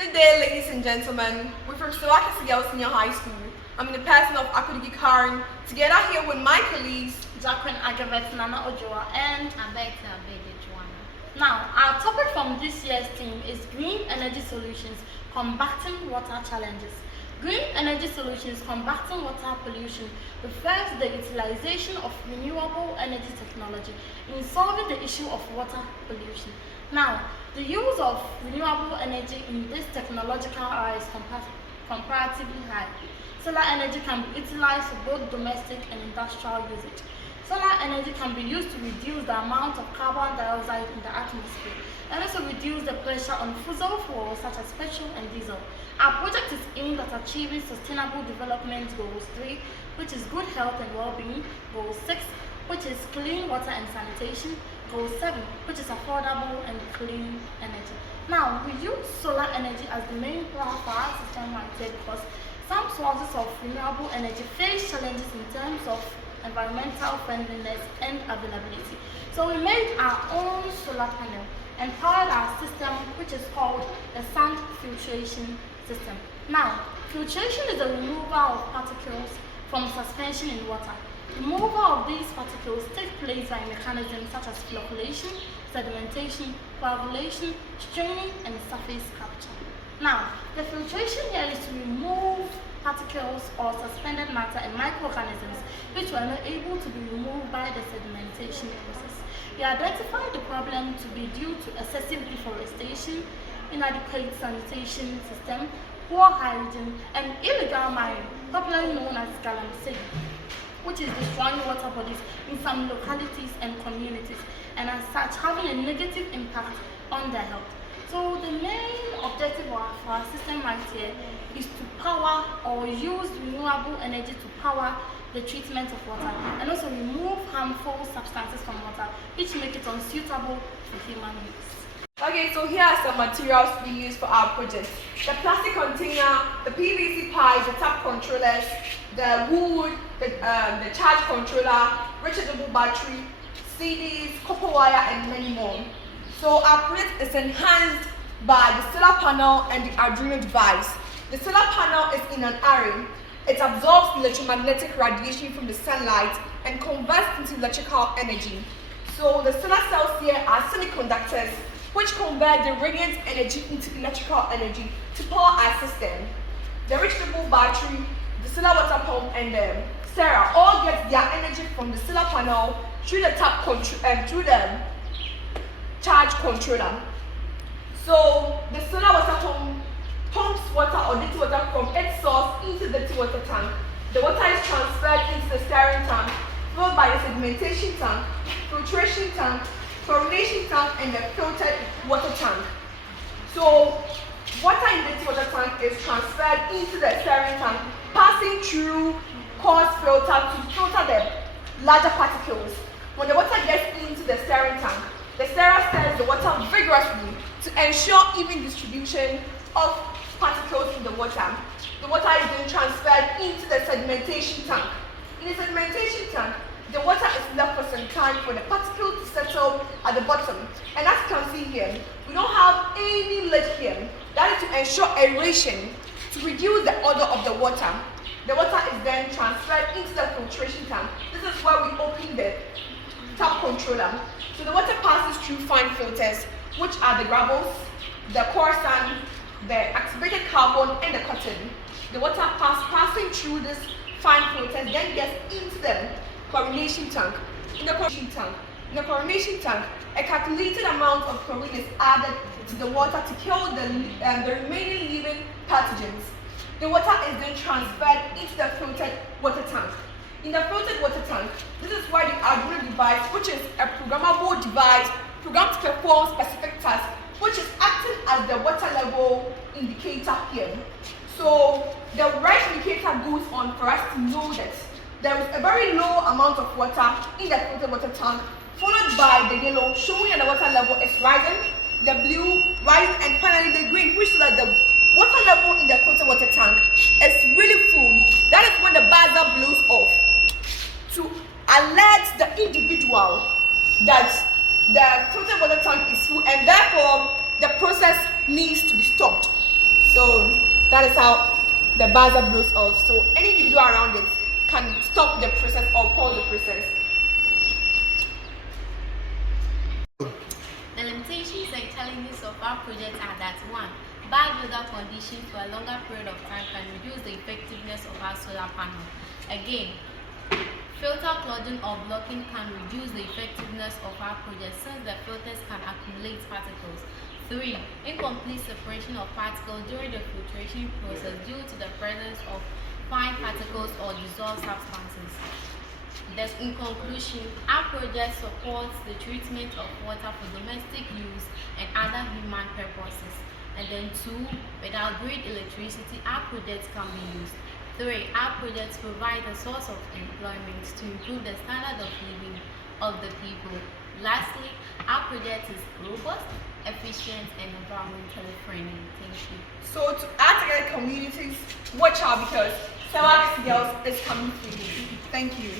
Good day, ladies and gentlemen. We're from Serwaa Kesse Senior High School. I'm in the person of Akudigi Karen, together here with my colleagues, Jacqueline Agavet Nana Ojoa and Abeta Abede Joanna. Now, our topic from this year's theme is Green Energy Solutions Combating Water Challenges. Green energy solutions combating water pollution refers to the utilization of renewable energy technology in solving the issue of water pollution. Now, the use of renewable energy in this technological era is comparatively high. Solar energy can be utilized for both domestic and industrial usage. Solar energy can be used to reduce the amount of carbon dioxide in the atmosphere and also reduce the pressure on fossil fuels such as petrol and diesel. Our project is aimed at achieving Sustainable Development Goals 3, which is good health and well-being, Goal 6, which is clean water and sanitation, Goal 7, which is affordable and clean energy. Now, we use solar energy as the main power for our system because some sources of renewable energy face challenges in terms of environmental friendliness and availability. So we made our own solar panel and powered our system, which is called the sand filtration system. Now, filtration is the removal of particles from suspension in water. Removal of these particles takes place by mechanisms such as flocculation, sedimentation, coagulation, straining, and surface capture. Now, the filtration here is to remove particles or suspended matter and microorganisms which were not able to be removed by the sedimentation process. We identified the problem to be due to excessive deforestation, inadequate sanitation system, poor hygiene, and illegal mining, popularly known as galamsey, which is destroying water bodies in some localities and communities, and as such having a negative impact on their health. So the main objective for our system right here is to power or use renewable energy to power the treatment of water and also remove harmful substances from water which make it unsuitable for human use. Okay, so here are some materials we use for our project. The plastic container, the PVC pipes, the tap controllers, the wood, the charge controller, rechargeable battery, CDs, copper wire, and many more. So our project is enhanced by the solar panel and the Arduino device. The solar panel is in an array. It absorbs electromagnetic radiation from the sunlight and converts into electrical energy. So the solar cells here are semiconductors which convert the radiant energy into electrical energy to power our system. The rechargeable battery, the solar water pump, and the Serwaa all get their energy from the solar panel through the through the charge controller. So the solar water pump pumps water or dirty water from its source into the dirty water tank. The water is transferred into the steering tank, followed by the sedimentation tank, filtration tank, chlorination tank, and the filtered water tank. So water in the dirty water tank is transferred into the steering tank, passing through coarse filter to filter the larger particles. When the water gets into the steering tank, the Serwaa stirs the water vigorously to ensure even distribution of particles in the water. The water is then transferred into the sedimentation tank. In the sedimentation tank, the water is left for some time for the particles to settle at the bottom. And as you can see here, we don't have any lid here. That is to ensure aeration, to reduce the odor of the water. The water is then transferred into the filtration tank. This is where we open the tap controller. So the water passes through fine filters, which are the gravels, the coarse sand, the activated carbon, and the cotton. The water passing through this fine filters then gets into the chlorination tank. In the chlorination tank, a calculated amount of chlorine is added to the water to kill the remaining living pathogens. The water is then transferred into the filtered water tank. In the filtered water tank, this is where the Arduino device, which is a programmable device programmed to perform specific tasks, which is acting as the water level indicator here. So the red indicator goes on for us to know that there is a very low amount of water in the filtered water tank, followed by the yellow showing that the water level is rising, the blue rising, and finally the green, which shows that the water level in the filtered water tank is really full. That is when the buzzer blows off to alert the individual that the filtered water tank is full and therefore the process needs to be stopped. that is how the buzzer blows off. So anything you do around it can stop the process or pause the process. The limitations and challenges of our project are that 1. Bad weather conditions for a longer period of time can reduce the effectiveness of our solar panel. Again, filter clogging or blocking can reduce the effectiveness of our project since the filters can accumulate particles. 3. Incomplete separation of particles during the filtration process due to the presence of fine particles or dissolved substances. Thus, in conclusion, our project supports the treatment of water for domestic use and other human purposes. And then 2, without grid electricity, our projects can be used. 3, our projects provide a source of employment to improve the standard of living of the people. Lastly, our project is robust, efficient, and environmentally friendly. Thank you. So to add together communities, watch out because Serwaa Kesse Girls is coming for you. Thank you.